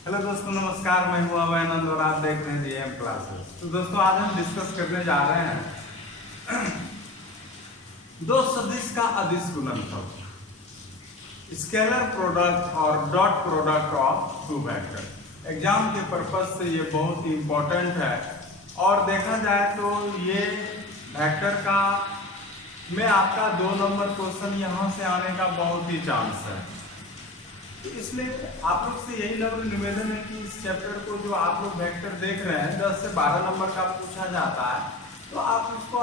Hello दोस्तों, नमस्कार। मैं हूं अभय आनंद और आप देख रहे हैं जेएम क्लासेस। तो दोस्तों, आज हम डिस्कस करने जा रहे हैं दो सदिश का अदिश गुणनफल, स्केलर प्रोडक्ट और dot product of two vector. Exam के पर्पज से ये बहुत ही इंपॉर्टेंट है और देखा जाए तो ये वेक्टर का में आपका 2 नंबर क्वेश्चन यहाँ से आने का बहुत ही चांस है। तो इसलिए आप लोग से यही निवेदन है कि इस चैप्टर को जो आप लोग वेक्टर देख रहे हैं 10 से 12 नंबर का पूछा जाता है, तो आप उसको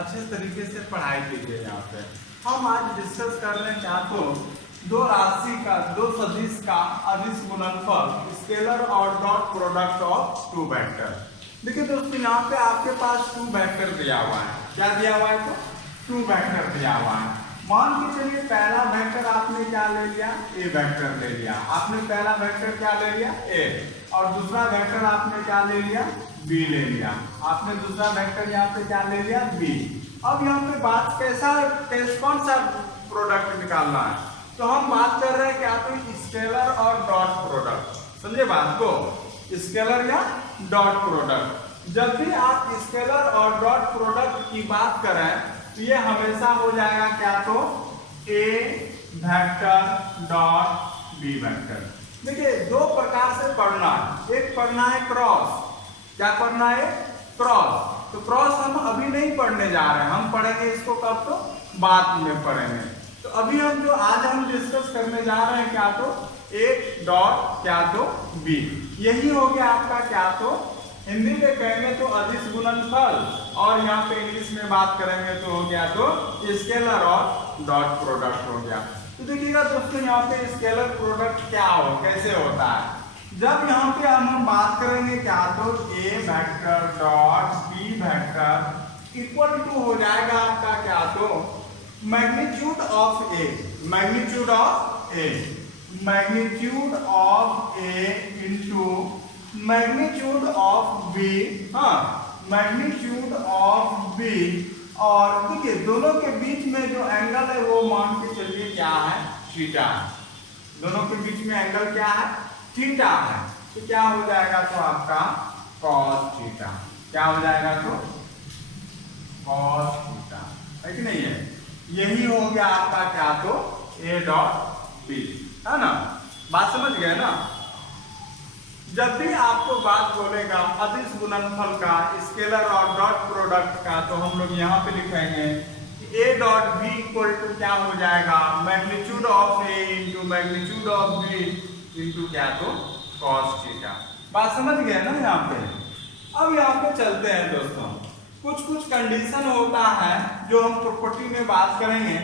अच्छे तरीके से पढ़ाई कीजिए। यहाँ पे हम आज डिस्कस कर रहे हैं क्या तो दो राशि का, दो सदिश का अदिश गुणनफल, स्केलर और dot product of two vector. देखिए दोस्तों, यहाँ पे आपके पास टू वेक्टर दिया हुआ है। क्या दिया हुआ है? तो टू वेक्टर दिया हुआ है। मान के चलिए पहला वेक्टर आपने क्या ले लिया? ए वेक्टर ले लिया। आपने पहला वेक्टर क्या ले लिया? ए। और दूसरा वेक्टर आपने क्या ले लिया? बी ले लिया। आपने दूसरा वेक्टर यहाँ पे क्या ले लिया? बी। अब यहाँ पे बात कौन सा प्रोडक्ट निकालना है? तो हम बात कर रहे हैं क्या तो स्केलर और डॉट प्रोडक्ट। समझे बात को? स्केलर या डॉट प्रोडक्ट। जब भी आप स्केलर और डॉट प्रोडक्ट की बात करें तो ये हमेशा हो जाएगा क्या तो A vector dot B vector. देखिए, दो प्रकार से पढ़ना है। एक पढ़ना है क्रॉस। क्या पढ़ना है? क्रॉस। तो क्रॉस हम अभी नहीं पढ़ने जा रहे हैं, हम पढ़ेंगे इसको कब? तो बाद में पढ़ेंगे। तो अभी हम जो आज हम डिस्कस करने जा रहे हैं क्या तो ए डॉट क्या तो बी। यही हो गया आपका क्या तो हिंदी में कहेंगे तो अदिश गुणनफल, और यहाँ पे इंग्लिश में बात करेंगे तो हो गया तो स्केलर और डॉट प्रोडक्ट हो गया। तो देखिएगा दोस्तों, यहाँ पे स्केलर प्रोडक्ट क्या हो, कैसे होता है? जब यहाँ पे हम बात करेंगे क्या तो A vector dot B vector equal to हो जाएगा आपका क्या तो magnitude of A, magnitude of A, magnitude of A into magnitude of B. हाँ, मैग्नीट्यूड ऑफ बी। और देखिए दोनों के बीच में जो एंगल है वो मान के चलिए क्या है? थीटा है। दोनों के बीच में एंगल क्या है? थीटा है। तो क्या हो जाएगा तो आपका कॉस थीटा। क्या हो जाएगा तो कॉस थीटा, है कि नहीं है? यही हो गया आपका क्या तो ए डॉट बी, है ना? बात समझ गए ना? जब भी आपको बात बोलेगा अदिश गुणनफल का, स्केलर और डॉट प्रोडक्ट का, तो हम लोग यहाँ पे लिखेंगे कि A dot B equal to क्या हो जाएगा? Magnitude of A into magnitude of B into क्या तो कॉस थीटा। बात समझ गए ना यहाँ पे? अब यहाँ पे चलते हैं दोस्तों, कुछ कंडीशन होता है जो हम प्रॉपर्टी में बात करेंगे।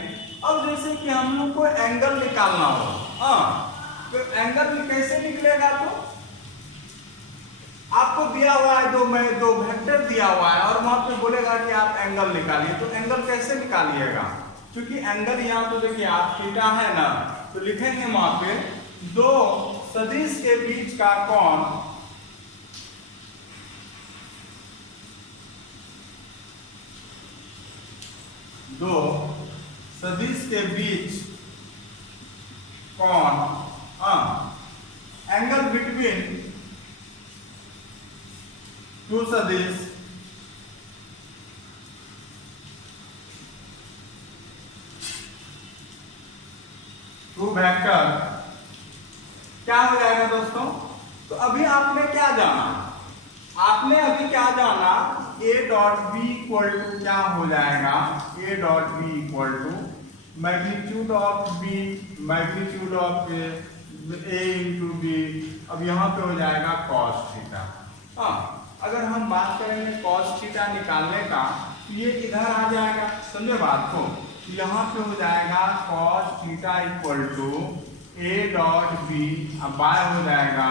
अब जैसे कि हम लोग को एंगल निकालना हो, हाँ, तो एंगल कैसे निकलेगा? तो आपको दिया हुआ है दो वेक्टर दिया हुआ है और वहां पे बोलेगा कि आप एंगल निकालिए। तो एंगल कैसे निकालिएगा? क्योंकि एंगल यहाँ तो देखिए आप थीटा है ना, तो लिखेंगे वहां पे दो सदिश के बीच का कोण, दो सदिश के बीच कोण, एंगल बिटवीन टू सदिश टू वेक्टर क्या हो जाएगा दोस्तों? तो अभी आपने क्या जाना? आपने अभी क्या जाना? A dot B equal to क्या हो जाएगा? A dot B equal to magnitude of B, magnitude of A into B. अब यहाँ पे हो जाएगा कॉस थीटा। हाँ, अगर हम बात करेंगे कॉस थीटा निकालने का, तो ये इधर आ जाएगा। समझे बात को? तो यहाँ पे हो जाएगा cos theta equal to A dot B, अब बाय हो जाएगा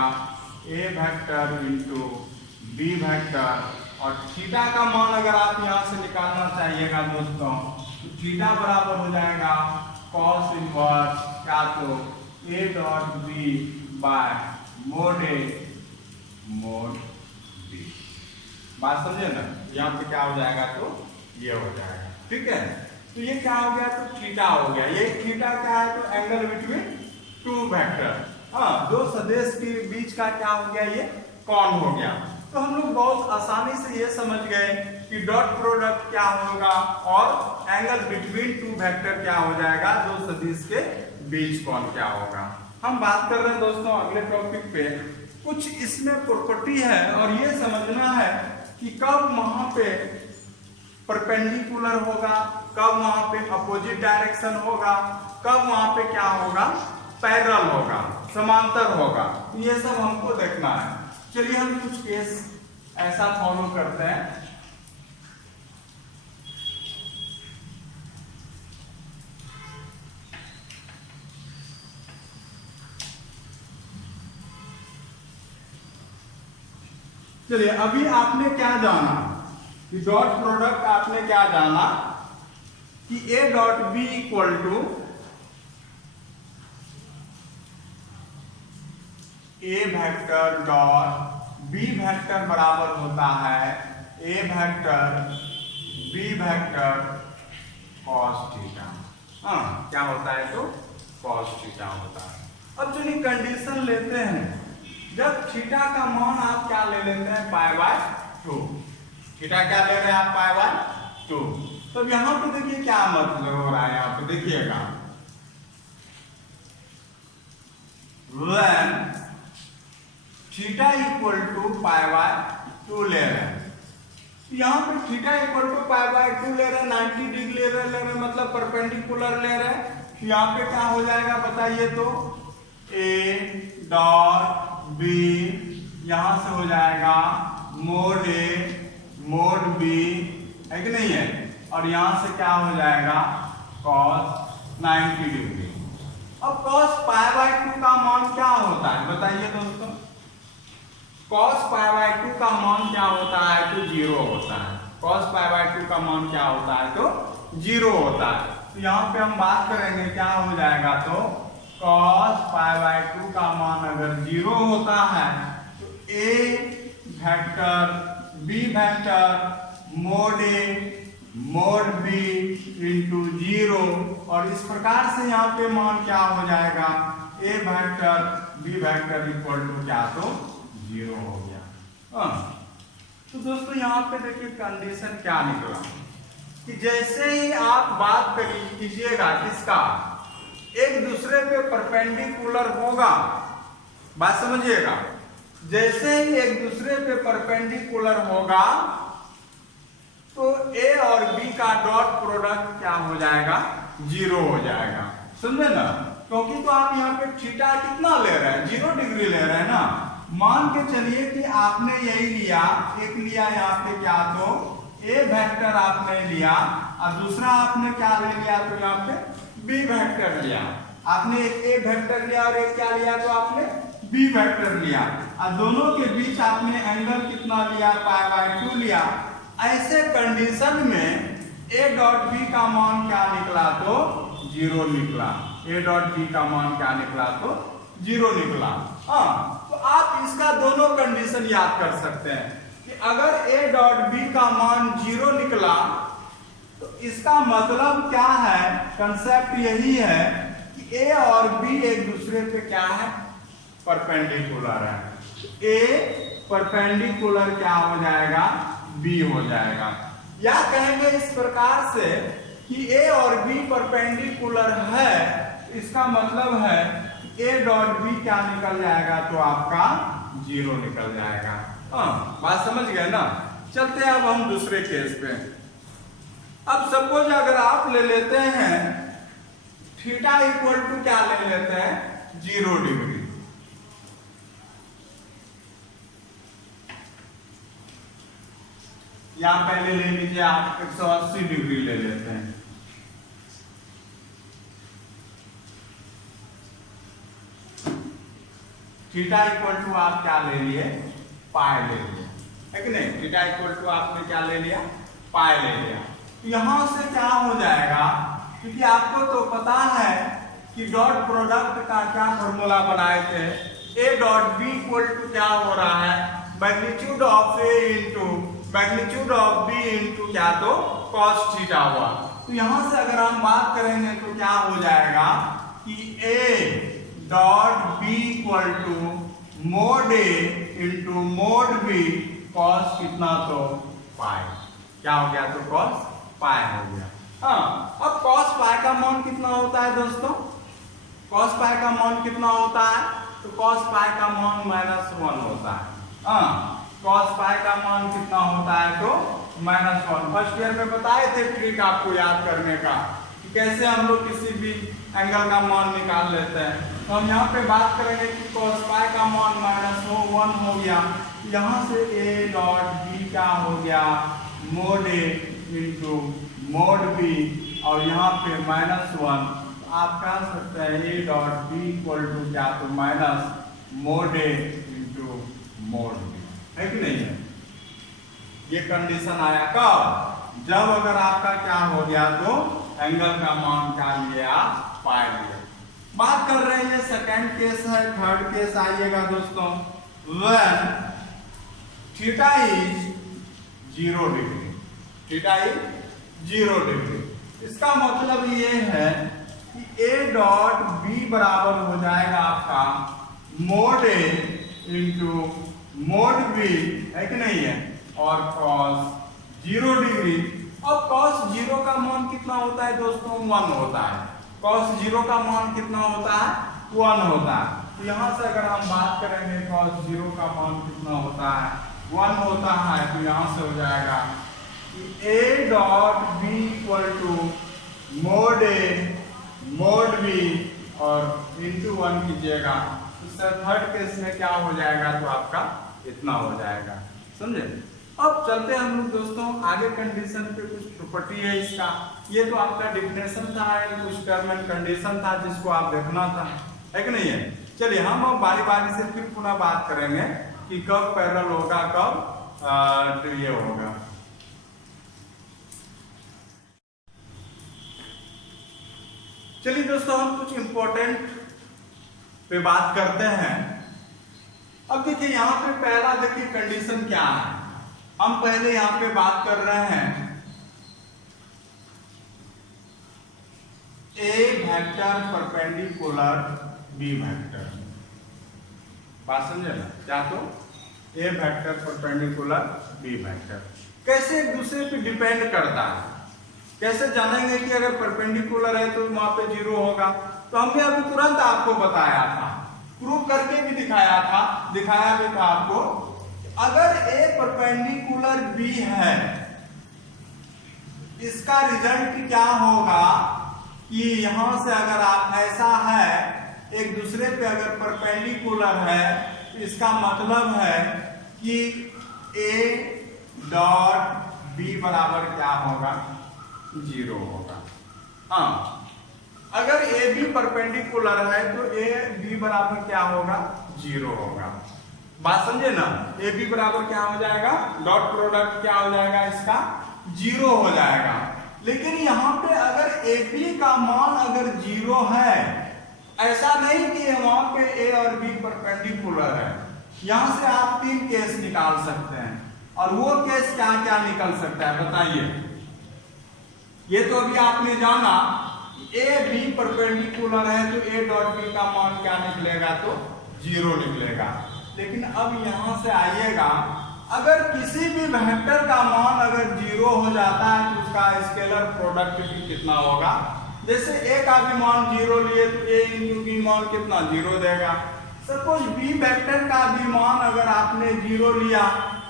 A vector into B vector. और थीटा का मान अगर आप यहाँ से निकालना चाहिएगा दोस्तों, तो थीटा बराबर हो जाएगा कॉस इनवर्स क्या तो A dot B by mod A mod B. बात समझे ना? यहाँ पे क्या हो जाएगा तो ये हो जाएगा। ठीक है, तो ये क्या हो गया? तो थीटा हो गया। ये थीटा क्या है? तो एंगल बिटवीन टू वेक्टर। हाँ, दो सदिश के बीच का क्या हो गया, ये कौन हो गया। तो हम लोग बहुत आसानी से ये समझ गए कि डॉट प्रोडक्ट क्या होगा और एंगल बिटवीन टू वेक्टर क्या हो जाएगा, दो सदिश के बीच कौन क्या होगा। हम बात कर रहे हैं दोस्तों अगले टॉपिक पे, कुछ इसमें प्रॉपर्टी है और ये समझना है कि कब वहां पे परपेंडिकुलर होगा, कब वहां पे अपोजिट डायरेक्शन होगा, कब वहां पे क्या होगा, पैरेलल होगा, समांतर होगा। ये सब हमको देखना है। चलिए हम कुछ केस ऐसा फॉलो करते हैं। चलिए अभी आपने क्या जाना कि डॉट प्रोडक्ट, आपने क्या जाना कि A dot B equal to A vector dot B vector बराबर होता है A vector B vector cos theta. हाँ, क्या होता है तो कॉस थीटा होता है। अब चलिए कंडीशन लेते हैं, जब थीटा का मान आप क्या ले लेते हैं, पाई बाय 2। थीटा क्या ले रहे हैं आप, पाई बाय 2। तब यहां पे देखिए क्या मतलब हो रहा है, यहां पे देखिएगा when theta equal to pi by 2 ले रहे हैं। यहाँ पे theta equal to pi by 2 ले रहे हैं, 90 डिग्री ले रहे हैं, मतलब परपेंडिकुलर ले रहे हैं। यहाँ पे क्या हो जाएगा बताइए तो, ए डॉट बी यहां से हो जाएगा मोड ए मोड बी, है कि नहीं है, और यहां से क्या हो जाएगा कॉस 90 डिग्री। अब कॉस पाई बाय 2 का मान क्या होता है बताइए दोस्तों, कॉस पाई बाय 2 का मान क्या होता है तो 0 होता है। कॉस पाई बाय 2 का मान क्या होता है तो 0 होता है। तो यहाँ पे हम बात करेंगे क्या हो जाएगा तो कॉस पाई बाय 2 का मान अगर 0 होता है तो A vector B vector mode A mod B into 0, और इस प्रकार से यहाँ पे मान क्या हो जाएगा, A vector B vector equal to क्या तो 0 हो गया। तो दोस्तों यहाँ पे देखिए कंडीशन क्या निकला कि जैसे ही आप बात कीजिएगा किसका, एक दूसरे पे परपेंडिकुलर होगा, बात समझिएगा, जैसे ही एक दूसरे पे परपेंडिकुलर होगा तो ए और बी का डॉट प्रोडक्ट क्या हो जाएगा, 0 हो जाएगा। समझे ना, क्योंकि तो आप यहाँ पे थीटा कितना ले रहे हैं, 0 डिग्री ले रहे हैं ना। मान के चलिए कि आपने यही लिया, एक लिया यहाँ पे क्या तो ए वेक्टर आपने लिया और दूसरा आपने क्या ले लिया तो यहाँ पे बी वेक्टर लिया। आपने एक ए वेक्टर लिया और एक क्या लिया तो आपने बी वेक्टर लिया, और दोनों के बीच आपने एंगल कितना लिया, पाई बाय 2 लिया। ऐसे कंडीशन में ए डॉट बी का मान क्या निकला तो 0 निकला। ए डॉट बी का मान क्या निकला तो 0 निकला। हाँ, तो आप इसका दोनों कंडीशन याद कर सकते हैं कि अगर ए डॉट बी का मान 0 निकला तो इसका मतलब क्या है, कंसेप्ट यही है कि ए और बी एक दूसरे पे क्या है, परपेंडिकुलर है। ए परपेंडिकुलर क्या हो जाएगा, बी हो जाएगा। या कहेंगे इस प्रकार से कि ए और बी परपेंडिकुलर है, इसका मतलब है ए डॉट बी क्या निकल जाएगा तो आपका 0 निकल जाएगा। हाँ, बात समझ गए ना। चलते हैं अब हम दूसरे केस पे। अब सपोज अगर आप ले लेते हैं थीटा इक्वल टू क्या ले लेते हैं, 0 डिग्री। यहां पहले ले लीजिए आप 180 डिग्री ले लेते हैं। थीटा इक्वल टू आप क्या ले लिए, पाई ले लिए, है कि नहीं। थीटा इक्वल टू आपने क्या ले लिया, पाई ले लिया। तो यहां से क्या हो जाएगा, क्योंकि आपको तो पता है कि डॉट प्रोडक्ट का क्या फॉर्मूला बनाए थे, A dot B equal to क्या हो रहा है, magnitude of A into magnitude of B into क्या तो कॉस थीटा हुआ। तो यहां से अगर हम बात करेंगे तो क्या हो जाएगा कि A dot B equal to mod A into mod B cos कितना, तो पाई। क्या हो गया, तो कॉस पाई हो गया। हाँ, अब कॉस पाई का मान कितना होता है दोस्तों? कॉस पाई का मान कितना होता है? तो कॉस पाई का मान -1 होता है। हाँ, कॉस पाई का मान कितना होता है, तो -1। फर्स्ट ईयर में बताए थे ट्रिक आपको याद करने का कि कैसे हम लोग किसी भी एंगल का मान निकाल लेते हैं। तो हम यहाँ पे बात करेंगे कि cos पाई का मान -1 हो गया। यहाँ से a डॉट b क्या हो गया, mode a into mod b, और यहाँ पे -1। आप कह सकते हैं a dot b equal to क्या, तो minus mod a into mod b, है कि नहीं है? ये कंडीशन आया कब? जब अगर आपका क्या हो गया, तो एंगल का मान क्या लिया, पाई लिया। बात कर रहे हैं, सेकंड केस है। थर्ड केस आइएगा दोस्तों, when theta is 0 degree, theta is 0 degree. इसका मतलब ये है कि a डॉट b बराबर हो जाएगा आपका mode a into mod b, है कि नहीं है, और cos 0 डिग्री। अब cos 0 का मान कितना होता है दोस्तों, 1 होता है। cos 0 का मान कितना होता है, 1 होता है। तो यहाँ से अगर हम बात करेंगे cos 0 का मान कितना होता है, 1 होता है। तो यहाँ से हो जाएगा कि a dot b equal to mod a mod b और इंटू 1 कीजिएगा। तो थर्ड केस में क्या हो जाएगा, तो आपका इतना हो जाएगा। समझे? अब चलते हैं हम लोग दोस्तों आगे। कंडीशन पे कुछ प्रॉपर्टी है इसका। ये तो आपका डिफिनेशन था, कुछ टर्म एंड कंडीशन था जिसको आप देखना था, है कि नहीं है? चलिए हम अब बारी बारी से फिर पुनः बात करेंगे कि कब पैरेलल होगा, कब ये होगा। चलिए दोस्तों हम कुछ इंपॉर्टेंट पे बात करते हैं। अब देखिए यहाँ पे पहला देखिए कंडीशन क्या है। हम पहले यहाँ पे बात कर रहे हैं ए वेक्टर परपेंडिकुलर बी वेक्टर। बात समझे ना? क्या तो A vector perpendicular B vector कैसे एक दूसरे पे डिपेंड करता है। कैसे जानेंगे कि अगर परपेंडिकुलर है तो वहां पे 0 होगा? तो हमने अभी तुरंत आपको बताया था, प्रूव करके भी दिखाया भी था आपको। अगर ए परपेंडिकुलर बी है, इसका रिजल्ट क्या होगा कि यहां से अगर आप ऐसा है एक दूसरे पे अगर परपेंडिकुलर है, तो इसका मतलब है कि ए डॉट बी बराबर क्या होगा, 0 होगा। हाँ, अगर ए बी परपेंडिकुलर है तो ए बी बराबर क्या होगा, 0 होगा। बात समझे ना? ए बी बराबर क्या हो जाएगा, डॉट प्रोडक्ट क्या हो जाएगा इसका, 0 हो जाएगा। लेकिन यहाँ पे अगर ए बी का मान अगर 0 है, ऐसा नहीं कि वहां पे ए और बी परपेंडिकुलर है। यहाँ से आप 3 केस निकाल सकते हैं। और वो केस क्या क्या निकल सकता है बताइए? ये तो अभी आपने जाना ए बी परपेंडिकुलर है तो ए डॉट बी का मान क्या निकलेगा, तो 0 निकलेगा। लेकिन अब यहां से आइएगा, अगर किसी भी वेक्टर का मान अगर 0 हो जाता है तो उसका स्केलर प्रोडक्ट भी कितना होगा। जैसे ए का भी मान 0 लिए तो ए इंटू बी मान कितना, 0 देगा। सपोज बी वेक्टर का भी मान अगर आपने 0 लिया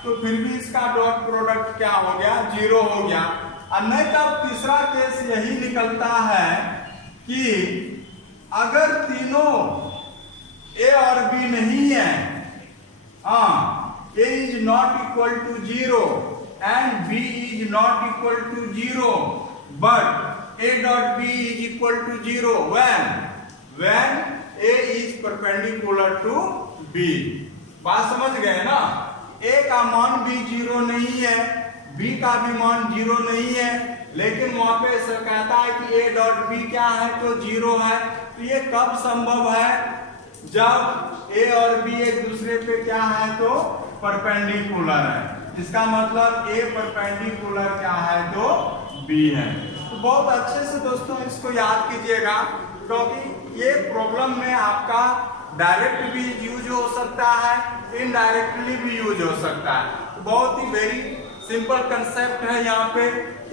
तो फिर भी इसका डॉट प्रोडक्ट क्या हो गया, 0 हो गया। और नहीं तब तीसरा केस यही निकलता है कि अगर तीनों ए और बी नहीं है, A is not equal to 0 and B is not equal to 0, but A dot B is equal to 0 when A is perpendicular to B। बात समझ गए ना? A का मान भी 0 नहीं है, B का भी मान 0 नहीं है, लेकिन वहां पे ऐसा कहता है कि A डॉट B क्या है, तो 0 है। तो ये कब संभव है, जब A और B एक दूसरे पे क्या है, तो परपेंडिकुलर है। इसका मतलब A परपेंडिकुलर क्या है, तो B है। तो बहुत अच्छे से दोस्तों इसको याद कीजिएगा, क्योंकि ये प्रॉब्लम में आपका डायरेक्ट भी यूज हो सकता है, इनडायरेक्टली भी यूज हो सकता है। बहुत ही वेरी सिंपल कंसेप्ट है यहाँ पे।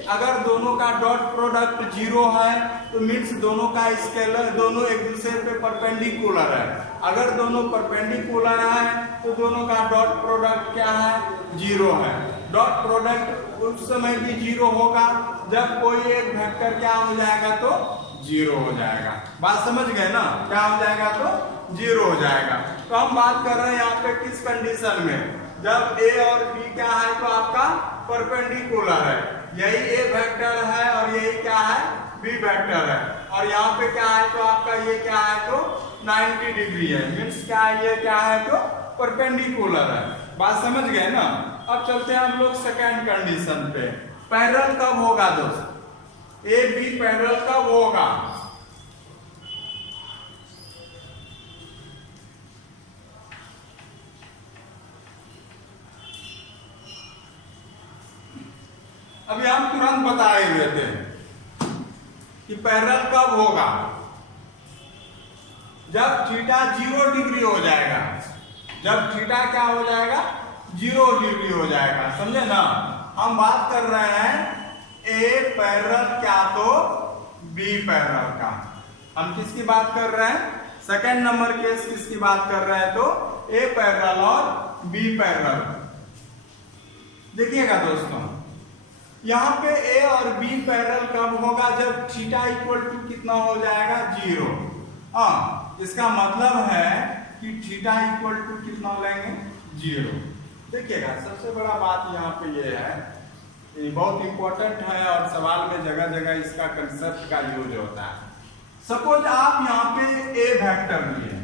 अगर दोनों का डॉट प्रोडक्ट 0 है तो मीन्स दोनों का स्केलर, दोनों एक दूसरे पे परपेंडिकुलर है। अगर दोनों परपेंडिकुलर है तो दोनों का डॉट प्रोडक्ट क्या है, 0 है। डॉट प्रोडक्ट उस समय भी 0 होगा जब कोई एक वेक्टर क्या हो जाएगा तो 0 हो जाएगा। बात समझ गए ना, क्या हो जाएगा तो 0 हो जाएगा। तो हम बात कर रहे हैं यहाँ पे किस कंडीशन में, जब a और b क्या है तो आपका परपेंडिकुलर है, यही a वेक्टर है और यही क्या है b वेक्टर है, और यहाँ पे क्या है तो आपका ये क्या है तो 90 डिग्री है, मीन्स क्या है ये क्या है तो परपेंडिकुलर है। बात समझ गए ना। अब चलते हैं हम लोग सेकेंड कंडीशन पे। पैरेलल कब होगा दोस्त, ए बी पैरेलल कब होगा, अभी हम तुरंत बताए हुए थे कि पैरेलल कब होगा, जब थीटा 0 डिग्री हो जाएगा। जब थीटा क्या हो जाएगा 0 डिग्री हो जाएगा, समझे ना। हम बात कर रहे हैं ए पैरेलल क्या तो बी पैरेलल का। हम किसकी बात कर रहे हैं, सेकेंड नंबर केस किसकी बात कर रहे हैं तो ए पैरेलल और बी पैरेलल। देखिएगा दोस्तों, यहाँ पे ए और बी पैरेलल कब होगा, जब थीटा इक्वल टू कितना हो जाएगा 0। हाँ, इसका मतलब है कि थीटा इक्वल टू कितना लेंगे 0। देखिएगा, सबसे बड़ा बात यहाँ पे ये है, ये बहुत इंपॉर्टेंट है और सवाल में जगह जगह इसका कंसेप्ट का यूज होता है। सपोज आप यहाँ पे ए वेक्टर लिए,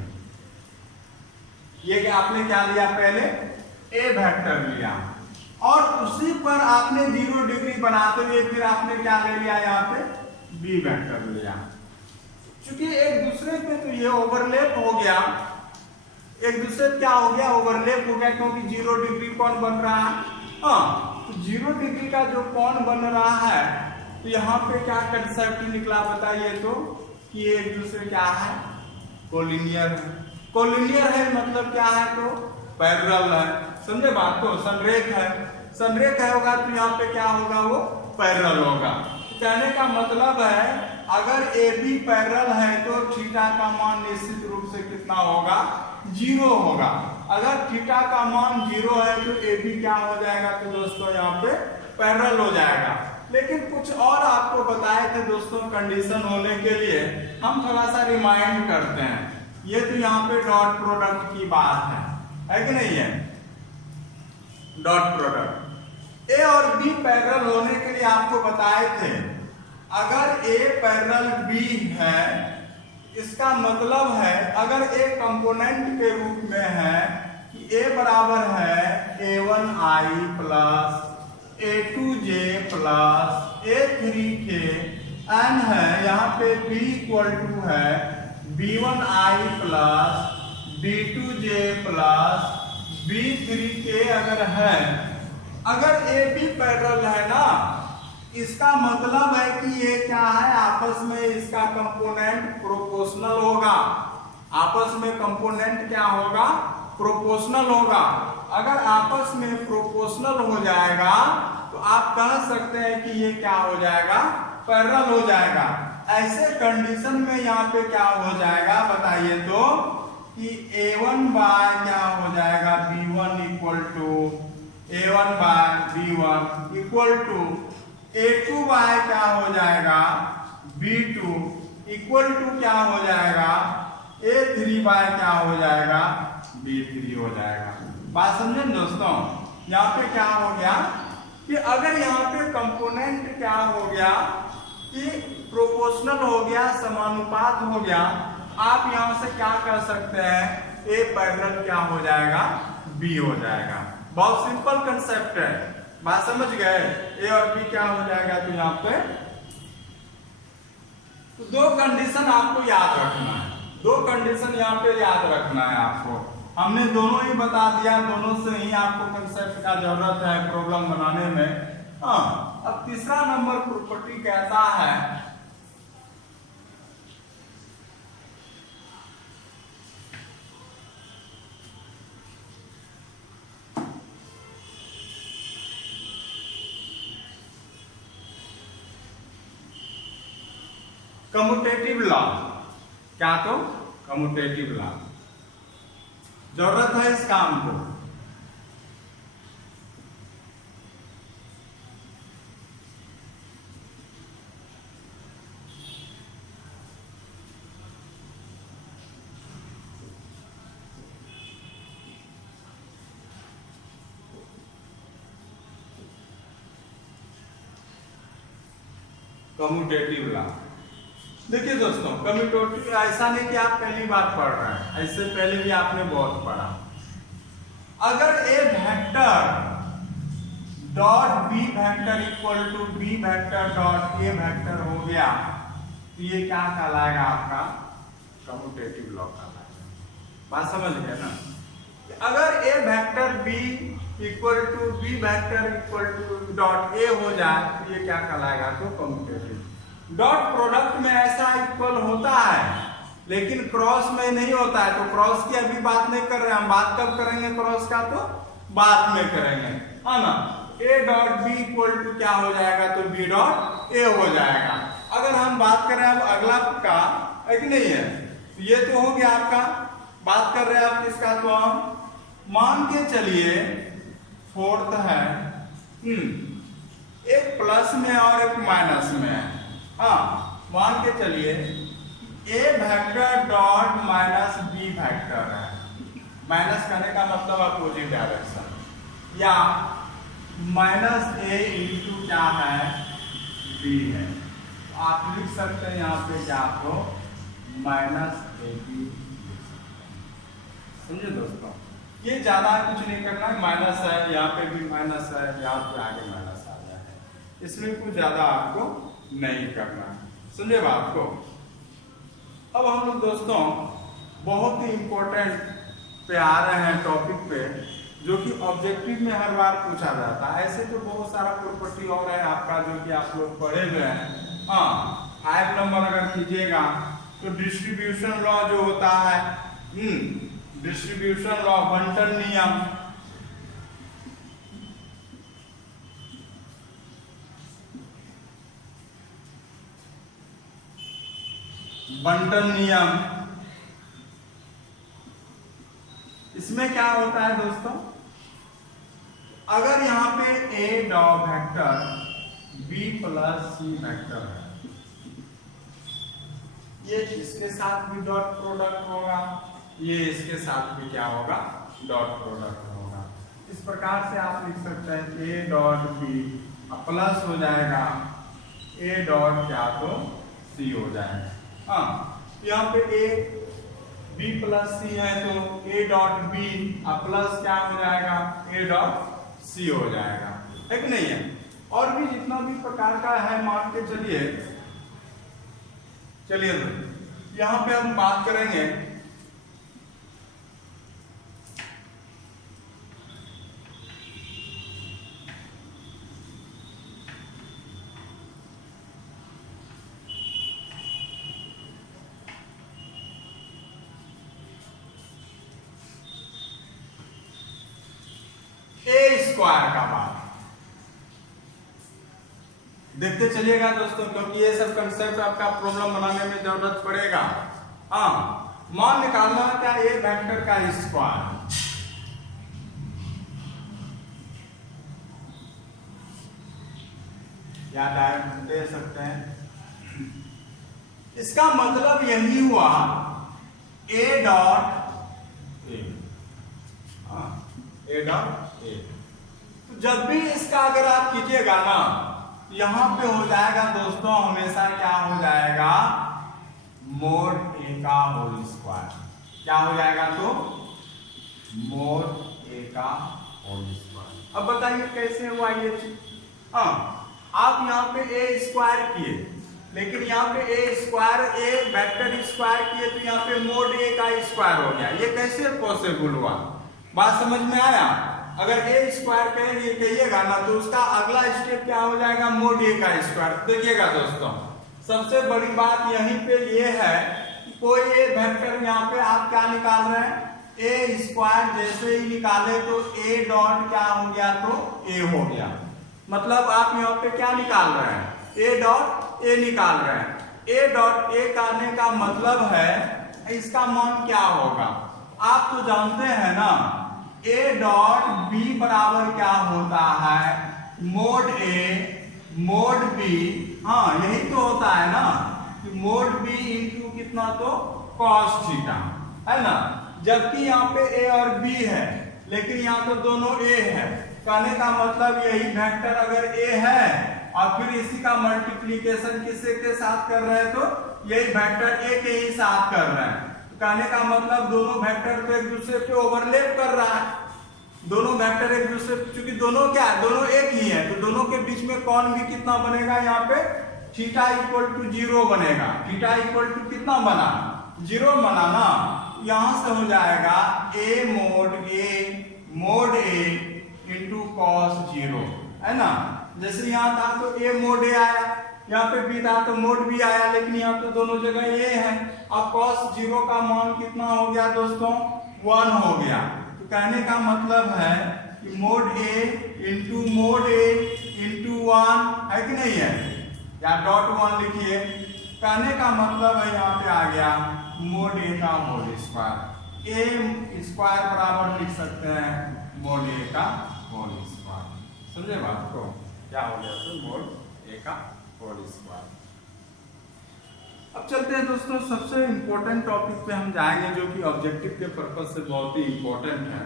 ये आपने क्या लिया पहले ए वेक्टर लिया, और उसी पर आपने 0 डिग्री बनाते हुए फिर आपने क्या ले लिया यहाँ पे बी वेक्टर लिया। क्योंकि एक दूसरे पे तो ये ओवरलैप हो गया, एक दूसरे क्या हो गया ओवरलैप हो गया, क्योंकि 0 डिग्री कौन बन रहा है। हाँ, तो 0 डिग्री का जो कौन बन रहा है तो यहाँ पे क्या कंसेप्ट निकला बताइए तो, कि एक दूसरे क्या है कोलिनियर है। कोलिनियर है मतलब क्या है तो पैरेलल है, समझे बात को। संरेख है, संरेख है होगा तो यहाँ पे क्या होगा वो पैरेलल होगा। कहने का मतलब है अगर ए बी पैरेलल है तो थीटा का मान निश्चित रूप से कितना होगा 0 होगा। अगर थीटा का मान 0 है तो ए बी क्या हो जाएगा तो दोस्तों यहाँ पे पैरेलल हो जाएगा। लेकिन कुछ और आपको बताए थे दोस्तों कंडीशन होने के लिए, हम थोड़ा सा रिमाइंड करते हैं। ये तो यहाँ पे डॉट प्रोडक्ट की बात है कि नहीं है, डॉट प्रोडक्ट। ए और बी पैरेलल होने के लिए आपको बताए थे, अगर ए पैरेलल बी है इसका मतलब है अगर ए कंपोनेंट के रूप में है कि ए बराबर है a1i plus a2j plus a3k, n है यहाँ पे b इक्वल टू है b1i plus b2j plus b3k अगर है, अगर ए बी पैरेलल है ना, इसका मतलब है कि ये क्या है आपस में इसका कंपोनेंट प्रोपोर्शनल होगा। आपस में कंपोनेंट क्या होगा प्रोपोर्शनल होगा। अगर आपस में प्रोपोर्शनल हो जाएगा तो आप कह सकते हैं कि ये क्या हो जाएगा पैरेलल हो जाएगा। ऐसे कंडीशन में यहाँ पे क्या हो जाएगा बताइए तो, कि a1 बाय क्या हो जाएगा b1 equal to a1 by b1 equal to a2 by क्या हो जाएगा b2 इक्वल टू क्या हो जाएगा a3 बाय क्या हो जाएगा b3 हो जाएगा। बात समझे दोस्तों। यहाँ पे क्या हो गया कि अगर यहाँ पे कंपोनेंट क्या हो गया कि प्रोपोर्शनल हो गया, समानुपात हो गया, आप यहाँ से क्या कर सकते हैं ए पैरेलल क्या हो जाएगा बी हो जाएगा। बहुत सिंपल कंसेप्ट है, बात समझ गए। ए और बी क्या हो जाएगा तो यहाँ पे तो दो कंडीशन आपको याद रखना है, दो कंडीशन यहाँ पे याद रखना है आपको। हमने दोनों ही बता दिया, दोनों से ही आपको कंसेप्ट का जरूरत है प्रॉब्लम बनाने में। हाँ, अब तीसरा नंबर प्रॉपर्टी कहता है कम्यूटेटिव लॉ, क्या तो कम्यूटेटिव लॉ, जरूरत है इस काम को। कम्यूटेटिव लॉ, देखिए दोस्तों, कम्यूटेटिव ऐसा नहीं कि आप पहली बार पढ़ रहे हैं, ऐसे पहले भी आपने बहुत पढ़ा। अगर A vector dot B vector equal to B vector dot A vector हो गया तो ये क्या कहलाएगा? आपका कम्यूटेटिव लॉ कहलाएगा। बात समझ गए ना? अगर A vector B equal to B vector equal to dot A हो जाए तो ये क्या कहलाएगा? तो कम्यूटेटिव। डॉट प्रोडक्ट में ऐसा इक्वल होता है लेकिन क्रॉस में नहीं होता है, तो क्रॉस की अभी बात नहीं कर रहे हैं हम। बात कब करेंगे क्रॉस का? तो बाद में करेंगे, है ना। A dot B equal to क्या हो जाएगा? तो बी डॉट ए हो जाएगा। अगर हम बात करें अब अगला का, है कि नहीं है, तो ये तो हो गया आपका। बात कर रहे हैं आप किसका? तो हम मान के चलिए फोर्थ है, एक प्लस में और एक माइनस में है। हाँ, मान के चलिए A vector dot minus B vector है। माइनस करने का मतलब अपोजिट डायरेक्शन, या माइनस ए इंटू क्या है? बी है। आप लिख सकते हैं यहाँ पे क्या? आपको माइनस ए बी, समझे दोस्तों? ये ज्यादा कुछ नहीं करना है। माइनस है, यहाँ पे भी माइनस है, यहाँ पे आगे माइनस आ गया है, इसमें कुछ ज्यादा आपको नहीं करना है, समझे बात को? अब हम लोग दोस्तों बहुत ही इंपॉर्टेंट पे आ रहे हैं टॉपिक पे, जो कि ऑब्जेक्टिव में हर बार पूछा जाता है। ऐसे तो बहुत सारा प्रॉपर्टी और है आपका जो कि आप लोग पढ़े हुए हैं। हाँ, 5 नंबर अगर कीजिएगा तो डिस्ट्रीब्यूशन लॉ जो होता है, डिस्ट्रीब्यूशन लॉ, बंटन नियम, बंटन नियम, इसमें क्या होता है दोस्तों? अगर यहाँ पे A dot vector B plus C vector है, ये इसके साथ भी डॉट प्रोडक्ट होगा, ये इसके साथ भी क्या होगा? डॉट प्रोडक्ट होगा। इस प्रकार से आप लिख सकते हैं ए डॉट बी प्लस हो जाएगा ए डॉट क्या? तो सी हो जाएगा। हाँ, यहाँ पे ए बी प्लस सी है तो ए डॉट बी प्लस क्या हो जाएगा? ए डॉट सी हो जाएगा, है कि नहीं है? और भी जितना भी प्रकार का है मान के चलिए यहाँ पे हम बात करेंगे ए स्क्वायर का बात। देखते चलिएगा दोस्तों, क्योंकि ये सब कंसेप्ट आपका प्रॉब्लम बनाने में जरूरत पड़ेगा। हाँ, मान निकालना है क्या? ए वेक्टर का स्क्वायर, या डायरेक्ट दे सकते हैं। इसका मतलब यही हुआ ए dot A, A dot A. तो जब भी इसका अगर आप कीजिएगा ना, यहां पे हो जाएगा दोस्तों हमेशा क्या हो जाएगा? मोड ए का होल स्क्वायर। क्या हो जाएगा? तो मोड ए का होल स्क्वायर। अब बताइए कैसे हुआ ये चीज? हाँ, आप यहाँ पे ए स्क्वायर किए, लेकिन यहाँ पे ए स्क्वायर ए वेक्टर स्क्वायर किए तो यहाँ पे मोड ए का स्क्वायर हो गया। ये कैसे पॉसिबल हुआ? बात समझ में आया? अगर ए स्क्वायर कहिएगा ना तो उसका अगला स्टेप क्या हो जाएगा? मोड ए का स्क्वायर। देखिएगा दोस्तों, सबसे बड़ी बात यहीं पे ये है कि कोई ए वेक्टर यहाँ पे आप क्या निकाल रहे हैं? ए स्क्वायर जैसे ही निकाले तो ए डॉट क्या हो गया? तो ए हो गया। मतलब आप यहाँ पे क्या निकाल रहे हैं? ए डॉट ए निकाल रहे हैं। ए डॉट ए करने का मतलब है इसका मान क्या होगा? आप तो जानते हैं ना, ए डॉट बी बराबर क्या होता है? Mod A mod B. हाँ यही तो होता है ना कि मोड बी इंटू कितना, तो कॉस थीटा, है ना। जबकि यहाँ पे ए और बी है, लेकिन यहाँ तो दोनों ए है। कहने का मतलब यही वेक्टर अगर ए है और फिर इसी का मल्टीप्लीकेशन किससे के साथ कर रहे हैं, तो यही वेक्टर ए के ही साथ कर रहे हैं। तो कहने का मतलब दोनों वेक्टर तो एक दूसरे पे ओवरलैप कर रहा है। दोनों वेक्टर एक दूसरे, चूंकि दोनों क्या है, दोनों एक ही है, तो दोनों के बीच में कौन भी कितना बनेगा? यहाँ पे थीटा इक्वल टू 0 बनेगा। थीटा इक्वल टू कितना बना? 0 बना ना। यहां से हो जाएगा ए मोड ए इंटू कॉस 0, है ना। जैसे यहाँ था तो ए मोड ए आया, यहाँ पे बी था तो मोड बी आया, लेकिन यहाँ पे दोनों जगह ए है। अब कॉस 0 का मान कितना हो गया दोस्तों? 1 हो गया। तो कहने का मतलब है कि मोड ए इंटू 1 है कि नहीं है, या डॉट 1 लिखिए। कहने का मतलब है यहाँ पे आ गया मोड ए का होल स्क्वायर। ए स्क्वायर बराबर लिख सकते हैं मोड ए का होल स्क्वायर। समझे बात को? क्या हो गया तो मोड ए का होल स्क्वायर। अब चलते हैं दोस्तों सबसे इंपॉर्टेंट टॉपिक पे हम जाएंगे, जो कि ऑब्जेक्टिव के पर्पस से बहुत ही इंपॉर्टेंट है।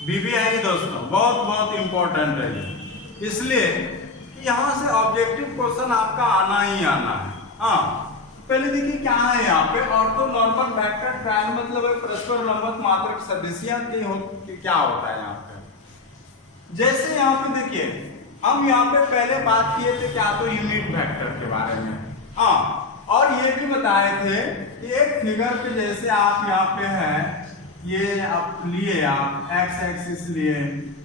बीबीआई दोस्तों बहुत इंपॉर्टेंट है, इसलिए यहां से ऑब्जेक्टिव क्वेश्चन आपका आना ही आना है। हाँ पहले देखिए क्या है यहाँ पे, ऑर्थोनॉर्मल वेक्टर ट्रायल मतलब है परस्पर लंबवत मात्रक सदिशियां क्या होता है यहाँ पे। जैसे यहाँ पे देखिए, हम यहाँ पे पहले बात किए थे क्या, तो यूनिट वेक्टर के बारे में। हाँ और ये भी बताए थे कि एक फिगर पे जैसे आप यहाँ पे है, ये आप लिए आप एक्स एक्सिस लिए,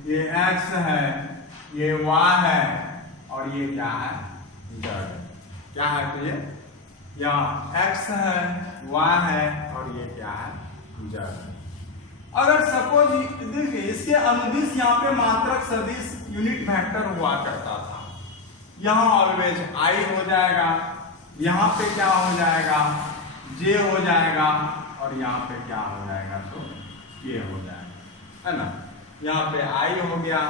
ये एक्स है, ये वाई है, और ये क्या है, जेड। क्या है तो ये यहाँ एक्स है, वाई है, और ये क्या है, जेड। अगर सपोज देखिए इसके अनुदिश यहाँ पे मात्रक सदिश यूनिट वेक्टर हुआ करता था, यहाँ ऑलवेज आई हो जाएगा, यहाँ पे क्या हो जाएगा, जे हो जाएगा, और यहाँ पे क्या हो जाएगा, तो ये हो जाएगा, है ना। यहाँ पे आई हो गया,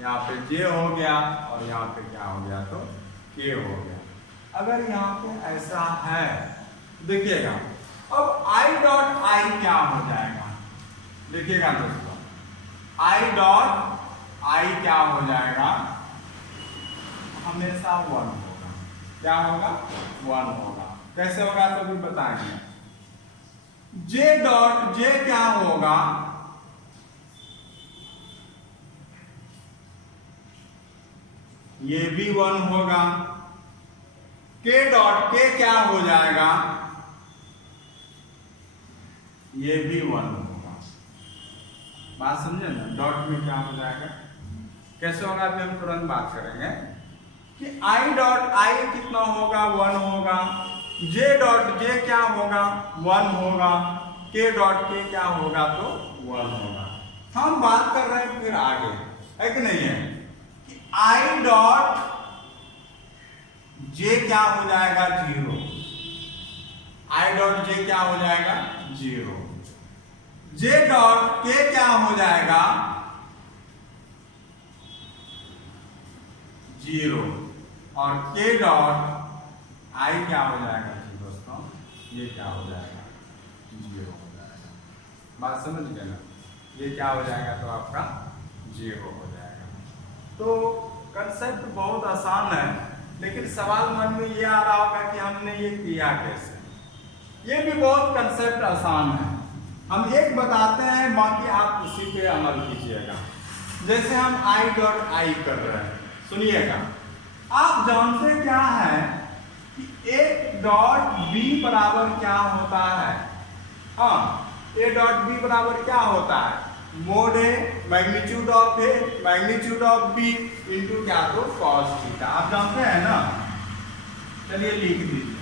यहाँ पे जे हो गया, और यहाँ पे क्या हो गया, तो के हो गया। अगर यहाँ पे ऐसा है देखिएगा, अब आई डॉट आई क्या हो जाएगा, देखिएगा दोस्तों, आई डॉट आई क्या हो जाएगा, हमेशा 1 होगा। क्या होगा? 1 होगा। कैसे होगा तो भी बताएंगे। जे डॉट जे क्या होगा, ये भी 1 होगा। के डॉट के क्या हो जाएगा, ये भी 1 होगा। बात समझे ना, डॉट में क्या हो जाएगा, कैसे होगा अभी हम तुरंत बात करेंगे कि आई डॉट आई कितना होगा, 1 होगा। जे डॉट जे क्या होगा, 1 होगा। के डॉट के क्या होगा, तो 1 होगा। हम बात कर रहे हैं फिर आगे, है कि नहीं है, कि आई डॉट जे क्या हो जाएगा, 0। आई डॉट जे क्या हो जाएगा, 0। जे डॉट के क्या हो जाएगा, 0। और के डॉट आई क्या हो जाएगा दोस्तों, ये क्या हो जाएगा, 0 हो जाएगा। बात समझ गए ना, ये क्या हो जाएगा, तो आपका 0 हो जाएगा। तो कंसेप्ट बहुत आसान है, लेकिन सवाल मन में ये आ रहा होगा कि हमने ये किया कैसे। ये भी बहुत कंसेप्ट आसान है, हम एक बताते हैं, बाकी आप उसी पे अमल कीजिएगा। जैसे हम आई डॉट आई कर रहे हैं, सुनिएगा। आप जानते क्या है कि ए डॉट बी बराबर क्या होता है, हाँ ए डॉट बी बराबर क्या होता है, mod A magnitude of A magnitude of B into क्या, तो कॉस थीटा। आप जानते हैं ना, चलिए लिख दीजिए,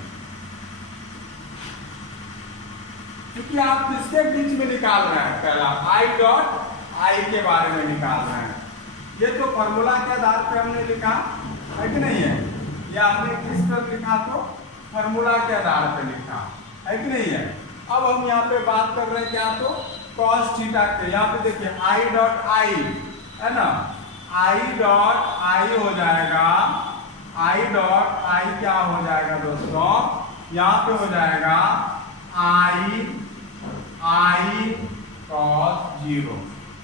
क्योंकि आप किसके बीच में निकाल रहे हैं, पहला आई डॉट आई के बारे में निकाल रहे हैं। ये तो फॉर्मूला के आधार पे हमने लिखा है कि नहीं है, या हमने किस पर लिखा, तो फॉर्मूला के आधार पे लिखा है कि नहीं है। अब हम यहाँ पे बात कर रहे हैं क्या, तो cos थीटा के। यहाँ पे देखिए i डॉट आई है ना, i डॉट आई हो जाएगा, i डॉट आई क्या हो जाएगा दोस्तों, यहाँ पे हो जाएगा i cos 0।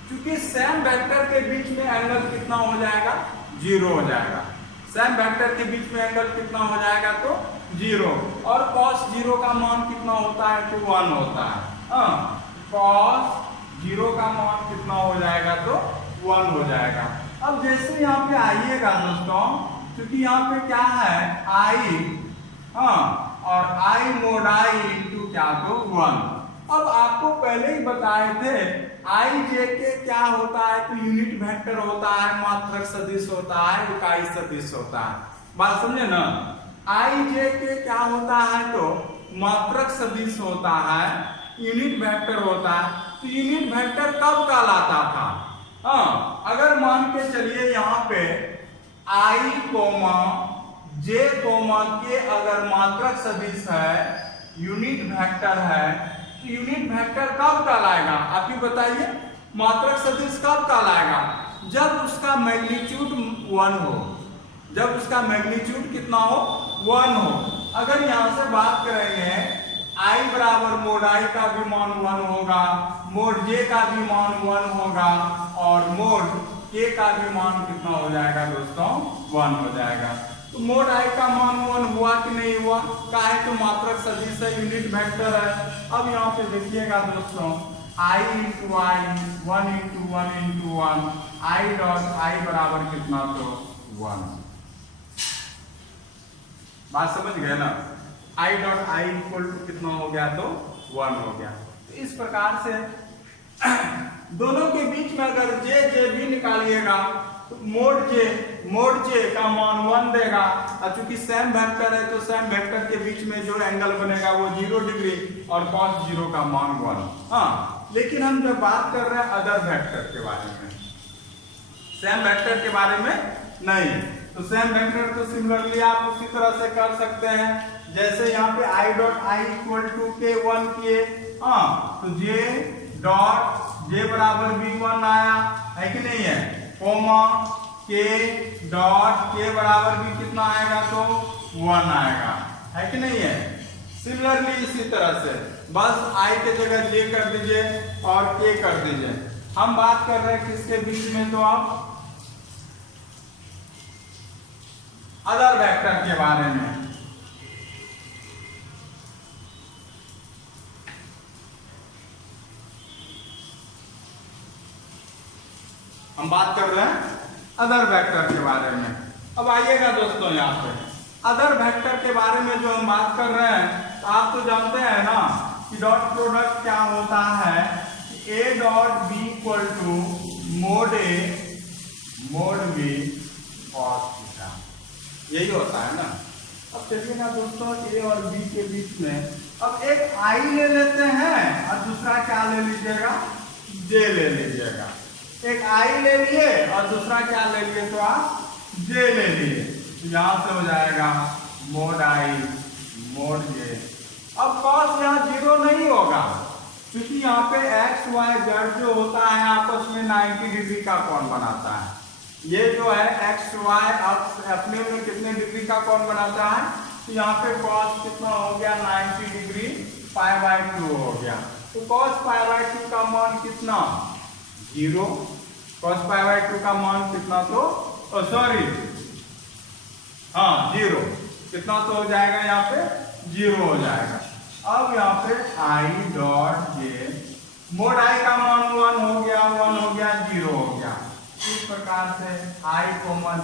क्योंकि सेम वेक्टर के बीच में एंगल कितना हो जाएगा, 0 हो जाएगा। सेम वेक्टर के बीच में एंगल कितना हो जाएगा, तो 0। और cos 0 का मान कितना होता है, तो 1 होता है। cos 0 का मान कितना हो जाएगा, तो 1 हो जाएगा। अब जैसे यहाँ पे आइएगा दोस्तों, क्योंकि यहाँ पे क्या है i, और i mod i इंटू क्या, तो 1। अब आपको पहले ही बताए थे i j के क्या होता है, तो यूनिट वेक्टर होता है, मात्रक सदिश होता है, इकाई सदिश होता है। बात समझे ना, i j के क्या होता है, तो मात्रक सदिश होता है, यूनिट वेक्टर होता है। तो यूनिट वेक्टर कब कहलाता था, अगर मान के चलिए यहाँ पे i कोमा j कोमा के अगर मात्रक सदिश है, यूनिट वेक्टर है, तो यूनिट वेक्टर कब कहलाएगा, आप ही बताइए। मात्रक सदिश कब कहलाएगा, जब उसका मैग्नीट्यूड 1 हो, जब उसका मैग्नीट्यूड कितना हो, 1 हो। अगर यहाँ से बात करेंगे i बराबर मोड i का भी मान 1 होगा, मोड j का भी मान 1 होगा, और मोड k का भी मान कितना हो जाएगा दोस्तों, 1 हो जाएगा। तो मोड i का मान 1 हुआ कि नहीं हुआ, काहे तो मात्रक सदिश है, यूनिट वेक्टर है। अब यहाँ पे देखिएगा दोस्तों, i into I 1 into 1 into 1, i dot I बराबर कितना, तो 1। बात समझ गए ना, i dot I equal to कितना हो गया, तो 1 हो गया। तो इस प्रकार से दोनों के बीच में अगर j भी निकालिएगा, तो मोड j का मान 1 देगा, और चूंकि सेम वेक्टर है तो सेम वेक्टर के बीच में जो एंगल बनेगा वो 0 डिग्री, और cos 0 का मान 1। लेकिन हम जब बात कर रहे हैं अदर वेक्टर के बारे में, सेम वेक्टर के बारे में नहीं, तो सेम वेक्टर तो सिमिलरली आप उसी तरह से कर सकते हैं। जैसे यहाँ पे i dot I equal to के 1 किए, तो j डॉट j बराबर भी 1 आया है कि नहीं है, कोमा k डॉट k बराबर भी कितना आएगा, तो 1 आएगा, है कि नहीं है। सिमिलरली इसी तरह से बस i के जगह j कर दीजिए और k कर दीजिए। हम बात कर रहे हैं किसके बीच में, तो आप अदर वेक्टर के बारे में। हम बात कर रहे हैं अदर वेक्टर के बारे में। अब आइएगा दोस्तों, यहाँ पे अदर वेक्टर के बारे में जो हम बात कर रहे हैं, तो आप तो जानते हैं ना कि डॉट प्रोडक्ट क्या होता है, a dot b equal to mod a mod b cos theta, यही होता है ना। अब चलिए ना दोस्तों, a और b के बीच में अब एक i ले लेते हैं और दूसरा क्या ले लीजिएगा, j ले लीजिएगा। एक i ले लिए और दूसरा क्या ले लिए, तो आप j ले लिए। तो यहाँ से हो जाएगा मोड i मोड j। अब cos यहाँ 0 नहीं होगा, क्योंकि यहाँ पे x y z जो होता है आपस में 90 डिग्री का कोण बनाता है। ये जो है x y अक्ष अपने में कितने डिग्री का कोण बनाता है, तो यहाँ पे cos कितना हो गया, 90 डिग्री π/2 हो गया। तो cos π/2 का मान कितना, 0। cos π/2 का मान कितना, तो सॉरी 0 कितना, तो हो जाएगा यहाँ पे 0 हो जाएगा। अब यहाँ पे i dot j, mode i का मान 1 हो गया, 1 हो गया, 0 हो गया। इस प्रकार से i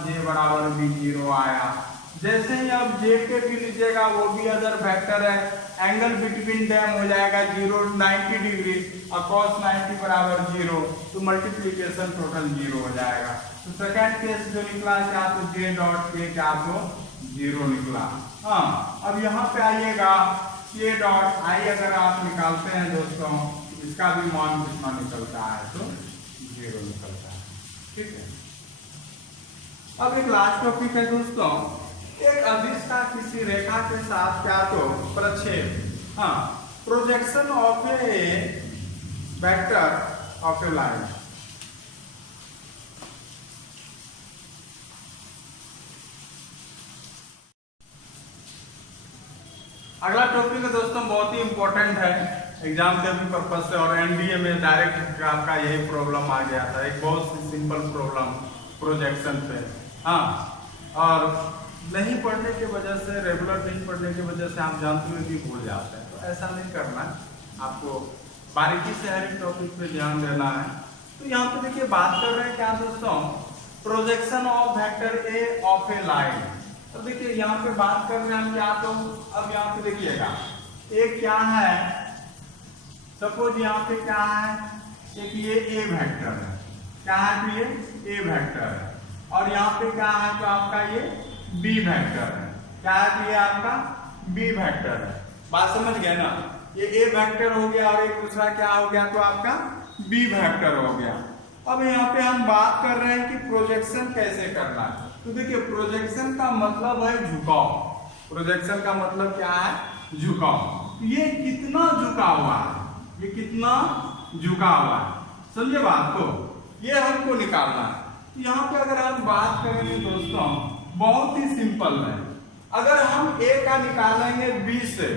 j बराबर भी 0 आया। जैसे ही अब j के भी लीजिएगा, वो भी अदर वेक्टर है, एंगल बिटवीन देम हो जाएगा 0 90 डिग्री, और cos 90 बराबर 0, तो मल्टीप्लीकेशन टोटल 0 हो जाएगा। तो सेकंड केस जो निकला क्या, तो j डॉट k क्या, तो 0 निकला। अब यहाँ पे आइएगा, k डॉट i अगर आप निकालते हैं दोस्तों, इसका भी मान कितना निकलता है, तो 0 निकलता है। ठीक है। अब एक लास्ट टॉपिक है दोस्तों, एक अदिश का किसी रेखा के साथ क्या तो प्रक्षेप, हाँ, projection of A vector of A line. अगला टॉपिक है दोस्तों बहुत ही इंपॉर्टेंट है एग्जाम के भी पर्पज से, और एनडीए में डायरेक्ट आपका यही प्रॉब्लम आ गया था, एक बहुत सी सिंपल प्रॉब्लम प्रोजेक्शन पे, हाँ, और नहीं पढ़ने की वजह से, रेगुलर नहीं पढ़ने की वजह से आप जानते हुए भी भूल जाते हैं, तो ऐसा नहीं करना, आपको बारीकी से हर एक टॉपिक पे ध्यान देना है। तो यहाँ पे देखिए बात कर रहे हैं क्या दोस्तों, projection of vector A of A line. तो देखिए यहाँ पे बात कर रहे हैं हम क्या, तो अब यहाँ पे देखिएगा एक क्या है, सपोज यहाँ पे क्या है, एक ये ए वेक्टर है, क्या है तो ये ए वेक्टर है, और यहाँ पे क्या है तो आपका ये बी वेक्टर है, क्या है तो ये आपका बी वेक्टर है। बात समझ गए ना, ये ए वेक्टर हो गया और एक दूसरा क्या हो गया तो आपका बी वेक्टर हो गया। अब यहाँ पे हम बात कर रहे हैं कि प्रोजेक्शन कैसे करना है। तो देखिए प्रोजेक्शन का मतलब है झुकाव, प्रोजेक्शन का मतलब क्या है झुकाव। ये कितना झुका हुआ है, ये कितना झुका हुआ है, समझे बात को, ये हमको निकालना है। यहाँ पे अगर हम बात करेंगे दोस्तों बहुत ही सिंपल है, अगर हम ए का निकालेंगे बी से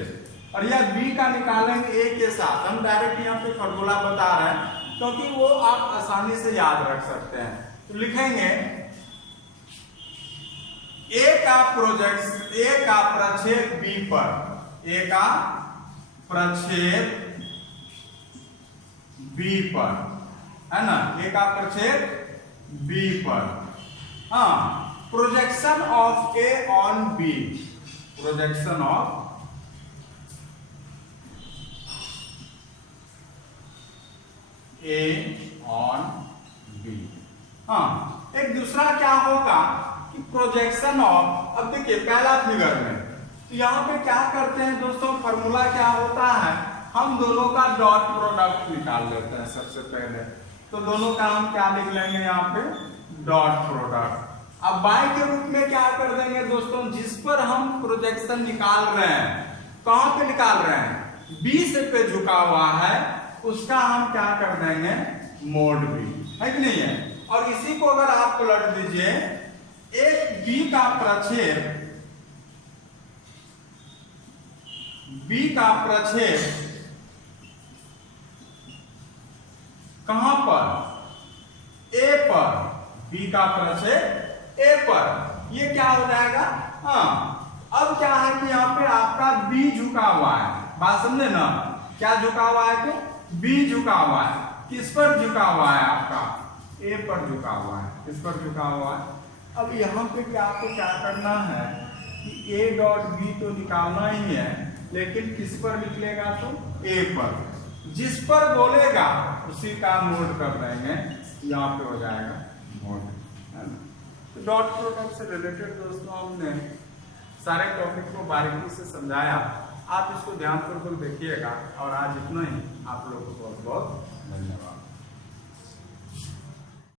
और या बी का निकालेंगे ए के साथ, हम डायरेक्ट यहाँ पे फॉर्मूला बता रहे हैं क्योंकि वो आप आसानी से याद रख सकते हैं। तो लिखेंगे ए का प्रोजेक्ट, ए का प्रक्षेप बी पर, ए का प्रक्षेप बी पर, है ना, ए का प्रक्षेप बी पर, हाँ, projection of A on B, projection of A on B. हाँ, एक दूसरा क्या होगा कि प्रोजेक्शन ऑफ, अब देखिए पहला फिगर में तो यहाँ पे क्या करते हैं दोस्तों, फॉर्मूला क्या होता है, हम दोनों का डॉट प्रोडक्ट निकाल लेते हैं सबसे पहले। तो दोनों का हम क्या लिख लेंगे यहाँ पे डॉट प्रोडक्ट। अब बाय के रूप में क्या कर देंगे दोस्तों, जिस पर हम प्रोजेक्शन निकाल रहे हैं, कहां पे निकाल रहे हैं, बी से पे झुका हुआ है, उसका हम क्या कर देंगे मोड बी, है कि नहीं है। और इसी को अगर आप पलट दीजिए, एक बी का प्रक्षेप, बी का प्रक्षेप कहां पर, ए पर, बी का प्रक्षेप ए पर, ये क्या हो जाएगा, हाँ। अब क्या है कि यहाँ पे आपका बी झुका हुआ है, बात समझे ना, क्या झुका हुआ है तो बी झुका हुआ है, किस पर झुका हुआ है आपका ए पर झुका हुआ है, किस पर झुका हुआ है। अब यहाँ पे क्या आपको क्या करना है कि ए डॉट बी तो निकालना ही है, लेकिन किस पर निकलेगा तो ए पर, जिस पर बोलेगा उसी का मोड कर देंगे, यहाँ पे हो जाएगा मोड, है ना। तो डॉट प्रोडक्ट से रिलेटेड दोस्तों हमने सारे टॉपिक को बारीकी से समझाया, आप इसको ध्यानपूर्वक देखिएगा। और आज इतना ही, आप लोगों को बहुत बहुत धन्यवाद।